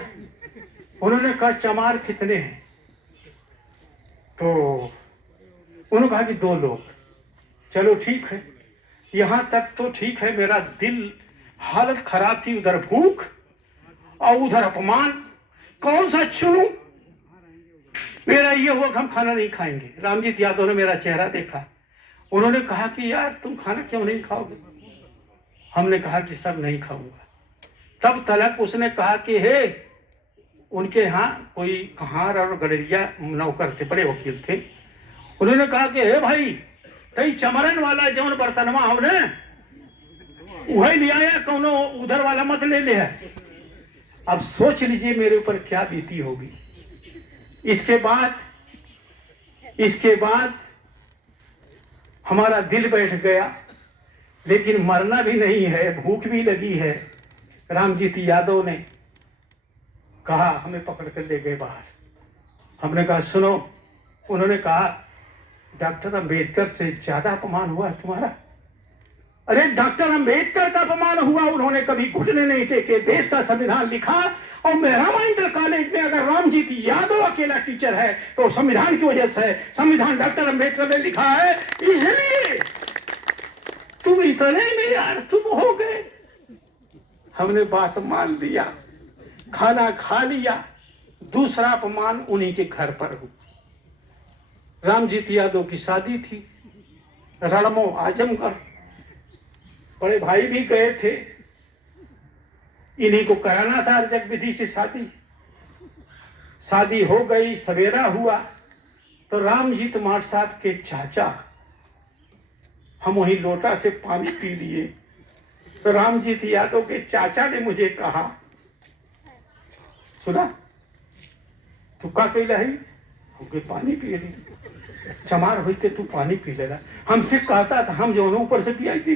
उन्होंने कहा चमार कितने हैं? तो उन्होंने कहा कि 2 लोग। चलो ठीक है, यहां तक तो ठीक है। मेरा दिल, हालत खराब थी, उधर भूख और उधर अपमान, कौन सा चुनूं? मेरा ये हुआ कि हम खाना नहीं खाएंगे। रामजीत यादव ने मेरा चेहरा देखा, उन्होंने कहा कि यार तुम खाना क्यों नहीं खाओगे? हमने कहा कि सर नहीं खाऊंगा। तब तलक उसने कहा कि हे, उनके यहाँ कोई कहार और गडरिया नौकर थे, बड़े वकील थे। उन्होंने कहा कि हे भाई, कई चमरन वाला जौन बर्तनवा हो न, वही ले आया, कौनो उधर वाला मत ले ले है। अब सोच लीजिए मेरे ऊपर क्या बीती होगी। इसके बाद हमारा दिल बैठ गया, लेकिन मरना भी नहीं है, भूख भी लगी है। रामजीत यादव ने कहा, हमें पकड़ कर ले गए बाहर। हमने कहा सुनो, उन्होंने कहा डॉक्टर अंबेडकर से ज्यादा अपमान हुआ है तुम्हारा। अरे डॉक्टर अंबेडकर का अपमान हुआ, उन्होंने कभी घुटने नहीं टेके, देश का संविधान लिखा। और मेहरामा इंटर कॉलेज में अगर रामजीत यादव अकेला टीचर है तो संविधान की वजह से, संविधान डॉक्टर अंबेडकर ने लिखा है, इसलिए तुम इतने में यार तुम हो गए। हमने बात मान लिया, खाना खा लिया। दूसरा अपमान उन्हीं के घर पर हुआ। रामजीत यादव की शादी थी, रणमो आजमगढ़, बड़े भाई भी गए थे, इन्हीं को कराना था जग विधि से शादी। शादी हो गई, सवेरा हुआ तो रामजीत मार साहब के चाचा, हम वही लोटा से पानी पी लिए तो रामजीत यादव के चाचा ने मुझे कहा, सुना तू का कैला है? हमके पानी पी ली, चमार होते तू पानी पी लेगा। हमसे कहता था, हम जो ऊपर से पियाई थी।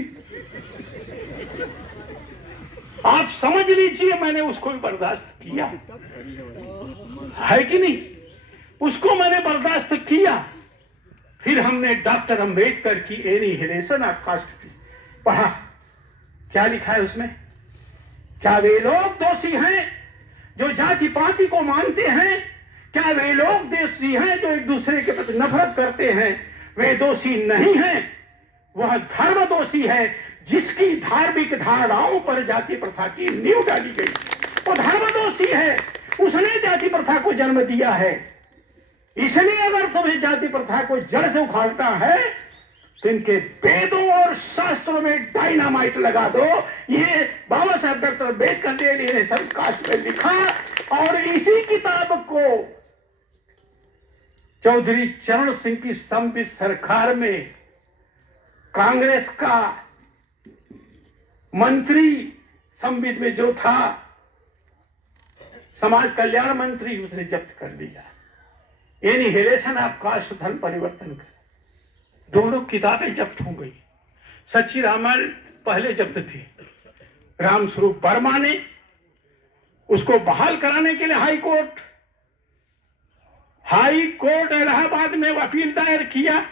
आप समझ लीजिए, मैंने उसको भी बर्दाश्त किया है कि नहीं, उसको मैंने बर्दाश्त किया। फिर हमने डॉक्टर अंबेडकर की एनिहिलेशन ऑफ कास्ट पढ़ा। क्या लिखा है उसमें? क्या वे लोग दोषी हैं जो जाति पाति को मानते हैं? क्या वे लोग दोषी हैं जो एक दूसरे के प्रति नफरत करते हैं? वे दोषी नहीं हैं, वह धर्म दोषी है जिसकी धार्मिक धारणाओं पर जाति प्रथा की नींव डाली गई। वो धर्म दोषी है, उसने जाति प्रथा को जन्म दिया है। इसलिए अगर तुम्हें जाति प्रथा को जड़ से उखाड़ना है तो इनके वेदों और शास्त्रों में डायनामाइट लगा दो। ये बाबा साहब डॉक्टर अम्बेडकर ने एनिहिलेशन कास्ट में लिखा, और इसी किताब को चौधरी चरण सिंह की संवित सरकार में कांग्रेस का मंत्री, संवित में जो था समाज कल्याण मंत्री, उसने जब्त कर लिया। एनिहिलेशन ऑफ कास्ट, धर्म परिवर्तन कर, दोनों किताबें जब्त हो गई। सच्ची रामायण पहले जब्त थी, रामस्वरूप वर्मा ने उसको बहाल कराने के लिए हाई कोर्ट इलाहाबाद में अपील दायर किया।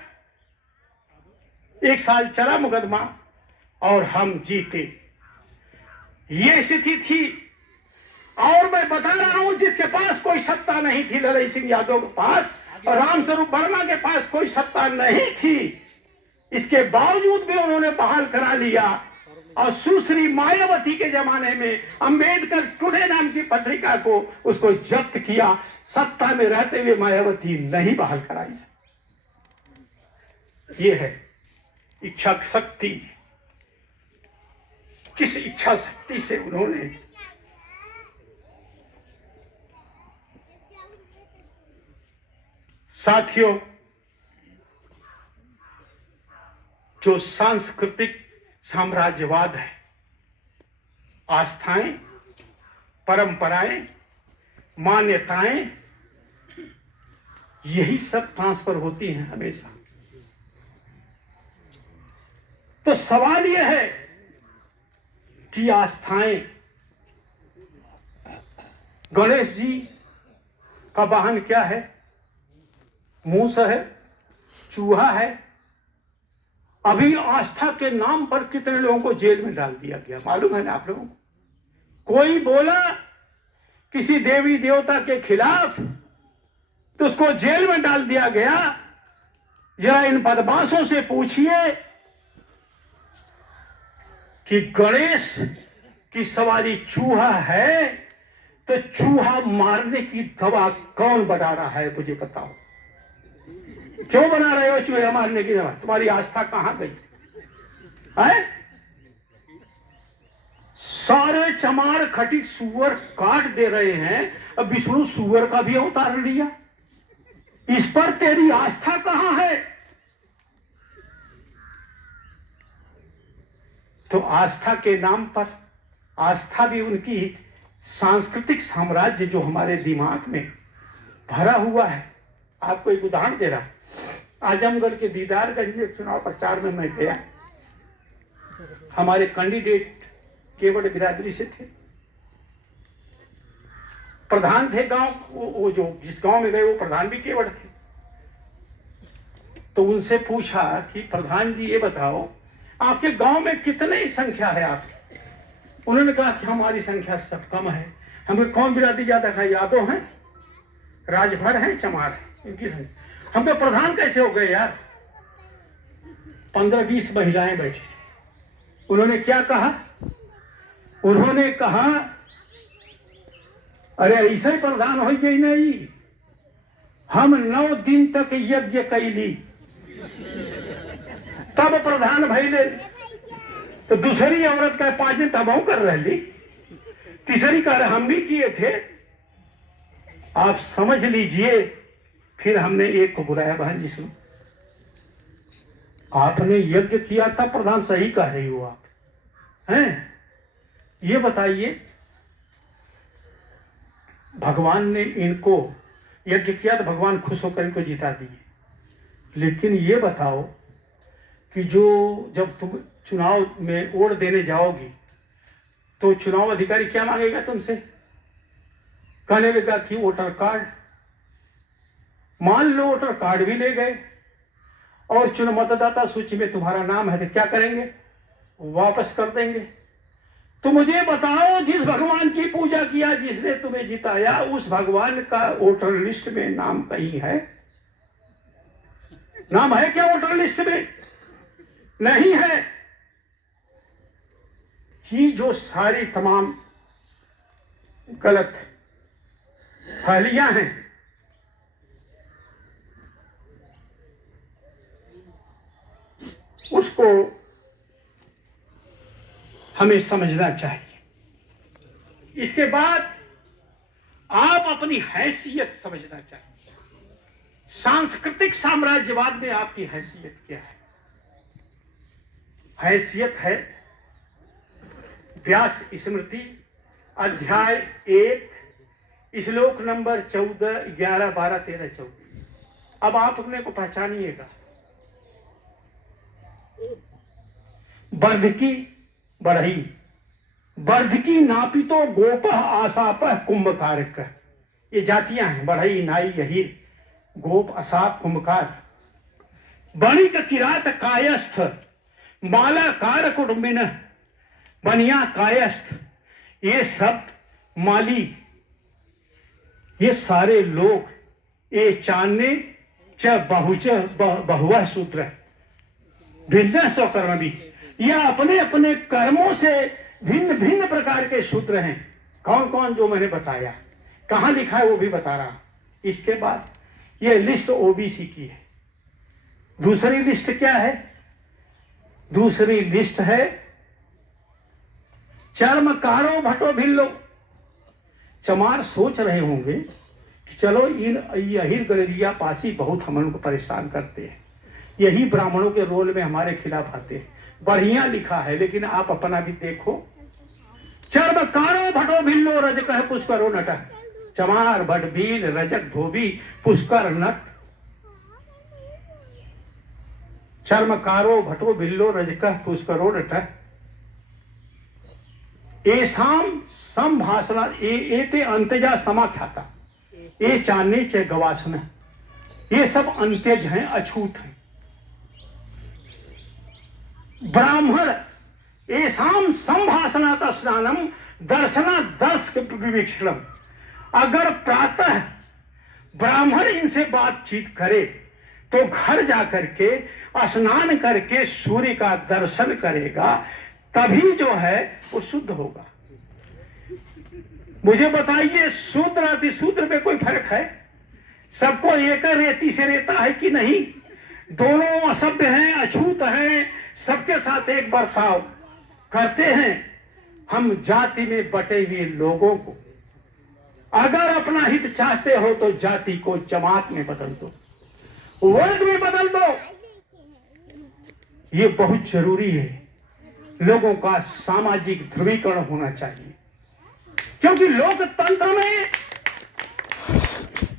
1 साल चला मुकदमा और हम जीते। ये स्थिति थी और मैं बता रहा हूं जिसके पास कोई सत्ता नहीं थी, ललई सिंह यादव के पास और रामस्वरूप वर्मा के पास कोई सत्ता नहीं थी, इसके बावजूद भी उन्होंने बहाल करा लिया। और सुश्री मायावती के जमाने में अंबेडकर टुडे नाम की पत्रिका को उसको जब्त किया। सत्ता में रहते हुए मायावती नहीं बहाल कराई। ये है इच्छा शक्ति। किस इच्छा शक्ति से उन्होंने साथियों, जो सांस्कृतिक साम्राज्यवाद है, आस्थाएं, परंपराएं, मान्यताएं, यही सब ट्रांसफर होती हैं हमेशा। तो सवाल यह है कि आस्थाएं, गणेश जी का वाहन क्या है? मूस है, चूहा है। अभी आस्था के नाम पर कितने लोगों को जेल में डाल दिया गया, मालूम है ना आप लोगों को? कोई बोला किसी देवी देवता के खिलाफ तो उसको जेल में डाल दिया गया। जरा इन बदमाशों से पूछिए कि गणेश की सवारी चूहा है तो चूहा मारने की दवा कौन बना रहा है? मुझे बताओ, क्यों बना रहे हो चूहे मारने की दवा? तुम्हारी आस्था कहां गई है? सारे चमार खटिक सुअर काट दे रहे हैं, अब विष्णु सुअर का भी अवतार लिया। इस पर तेरी आस्था कहां है? तो आस्था के नाम पर, आस्था भी उनकी सांस्कृतिक साम्राज्य जो हमारे दिमाग में भरा हुआ है। आपको एक उदाहरण दे रहा हूं। आजमगढ़ के दीदारगंज में चुनाव प्रचार में मैं गया। हमारे कैंडिडेट केवट बिरादरी से थे, प्रधान थे गांव, वो जो जिस गांव में गए वो प्रधान भी केवट थे। तो उनसे पूछा कि प्रधान जी ये बताओ आपके गांव में कितने संख्या है आप? उन्होंने कहा कि हमारी संख्या सब कम है। हमें कौन बिरादरी ज्यादा है? यादव हैं, राजभर हैं, चमार है, इनकी संख्या। हम तो प्रधान कैसे हो गए यार? 15-20 महिलाएं बैठी। उन्होंने क्या कहा? उन्होंने कहा अरे ऐसे ही प्रधान हो गई नहीं, हम 9 दिन तक यज्ञ कैली तब प्रधान भइले। तो दूसरी औरत का 5 दिन तब कर रही, तीसरी का हम भी किए थे। आप समझ लीजिए। फिर हमने एक को बुलाया, बहन जी सुनो, आपने यज्ञ किया था, प्रधान सही कह रही हो आप हैं? ये बताइए, भगवान ने इनको यज्ञ किया तो भगवान खुश होकर इनको जिता दिए। लेकिन ये बताओ कि जो जब तुम चुनाव में वोट देने जाओगी तो चुनाव अधिकारी क्या मांगेगा तुमसे? कहने लगा कि वोटर कार्ड। मान लो वोटर कार्ड भी ले गए और चुनाव मतदाता सूची में तुम्हारा नाम है तो क्या करेंगे? वापस कर देंगे। तो मुझे बताओ, जिस भगवान की पूजा किया, जिसने तुम्हें जिताया, उस भगवान का वोटर लिस्ट में नाम कहीं है? नाम है क्या वोटर लिस्ट में? नहीं है। ये जो सारी तमाम गलत फैलियां हैं, उसको हमें समझना चाहिए। इसके बाद आप अपनी हैसियत समझना चाहिए। सांस्कृतिक साम्राज्यवाद में आपकी हैसियत क्या है? हैसियत है व्यास स्मृति अध्याय 1 श्लोक नंबर 14, 11, 12, 13, 14। अब आप अपने को पहचानिएगा। वर्धकी बढ़ई, वर्धकी नापितो गोप आसाप कुंभकारक। ये जातियां हैं, बढ़ई, नाई, यहीर, गोप, असाप, कुंभकार। बणिक किरात कायस्थ, मालाकार कुटुंबिन, बनिया कायस्थ। ये सब माली, ये सारे लोग ये चांदने च बहुच बहुवह सूत्र है, भिन्न स्वकर्म भी, यह अपने अपने कर्मों से भिन्न भिन्न प्रकार के सूत्र हैं। कौन कौन जो मैंने बताया, कहां लिखा है वो भी बता रहा। इसके बाद ये लिस्ट ओबीसी की है। दूसरी लिस्ट क्या है? दूसरी लिस्ट है चर्मकारों भटो भिल्लो। चमार सोच रहे होंगे कि चलो इन यही गलेरिया पासी बहुत हम लोग को परेशान करते हैं, यही ब्राह्मणों के रोल में हमारे खिलाफ आते हैं। बढ़िया लिखा है, लेकिन आप अपना भी देखो। चर्मकारों भटो भिल्लो रज कह पुष्करो नट, चमार भट भील रजक धोबी पुष्कर नट। चर्मकारो भटो भिल्लो रज कह पुष्करो नट, एसाम संभाषणा एते अंत्यजा समाख्याता, ये चांदने चे गवासना, ये सब अंत्यज हैं, अछूत हैं। ब्राह्मण एसाम संभाषणाता स्नानम दर्शना दर्श विवीक्षणम। अगर प्रातः ब्राह्मण इनसे बातचीत करे तो घर जाकर के स्नान करके सूर्य का दर्शन करेगा, तभी जो है वो शुद्ध होगा। मुझे बताइए, शूद्र अतिशूद्र में कोई फर्क है? सबको एक रेती से रेता है कि नहीं? दोनों असभ्य हैं, अछूत हैं, सबके साथ एक बर्ताव करते हैं। हम जाति में बटे हुए लोगों को अगर अपना हित चाहते हो तो जाति को जमात में बदल दो, वर्ग में बदल दो। ये बहुत जरूरी है। लोगों का सामाजिक ध्रुवीकरण होना चाहिए, क्योंकि लोकतंत्र में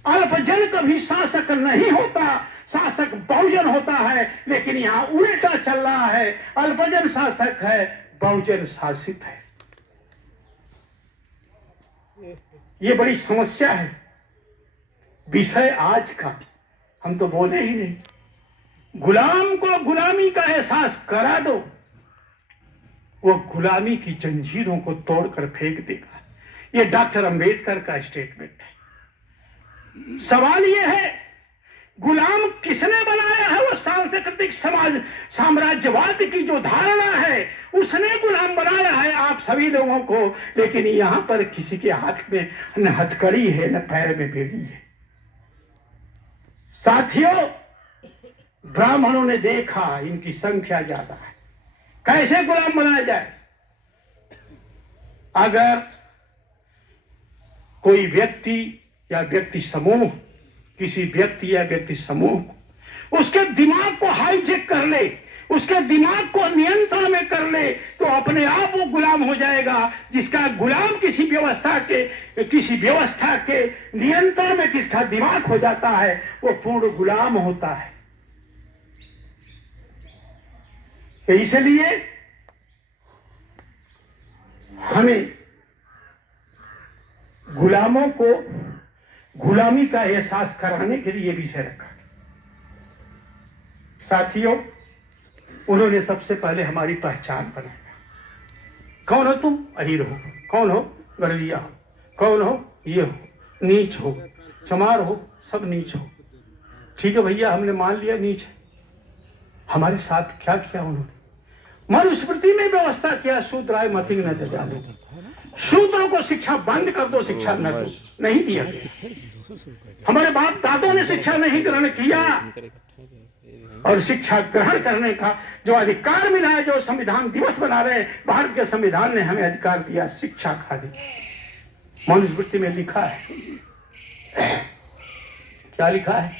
अल्पजन कभी शासक नहीं होता, शासक बहुजन होता है। लेकिन यहां उल्टा चल रहा है, अल्पजन शासक है, बहुजन शासित है। ये बड़ी समस्या है। विषय आज का हम तो बोले ही नहीं। गुलाम को गुलामी का एहसास करा दो, वो गुलामी की जंजीरों को तोड़कर फेंक देगा। ये डॉक्टर अंबेडकर का स्टेटमेंट है। सवाल ये है, गुलाम किसने बनाया है? वो सांस्कृतिक समाज साम्राज्यवाद की जो धारणा है उसने गुलाम बनाया है आप सभी लोगों को। लेकिन यहां पर किसी के हाथ में न हथकड़ी है न पैर में बेड़ी है। साथियों, ब्राह्मणों ने देखा इनकी संख्या ज्यादा है, कैसे गुलाम बनाया जाए? अगर कोई व्यक्ति या व्यक्ति समूह किसी व्यक्ति या व्यक्ति समूह उसके दिमाग को हाईजेक कर ले, उसके दिमाग को नियंत्रण में कर ले, तो अपने आप वो गुलाम हो जाएगा। जिसका गुलाम किसी व्यवस्था के नियंत्रण में किसका दिमाग हो जाता है, वो पूर्ण गुलाम होता है। तो इसलिए हमें गुलामों को गुलामी का एहसास कराने के लिए विषय रखा। साथियों, उन्होंने सबसे पहले हमारी पहचान बनाया। कौन हो तुम? अहीर हो। कौन हो? गरविया हो। कौन हो? ये हो, नीच हो, चमार हो, सब नीच हो। ठीक है भैया, हमने मान लिया नीच है। हमारे साथ क्या किया उन्होंने? मनुस्मृति में व्यवस्था किया, शूद्राय मतिंग न जजाले, शूद्रों को शिक्षा बंद कर दो, शिक्षा न दो, नहीं दिया गया। हमारे बाप दादों ने शिक्षा नहीं ग्रहण किया, और शिक्षा ग्रहण करने का जो अधिकार मिला है, जो संविधान दिवस बना रहे हैं, भारत के संविधान ने हमें अधिकार दिया शिक्षा का अधिकार। मनुस्मृति में लिखा है, क्या लिखा है?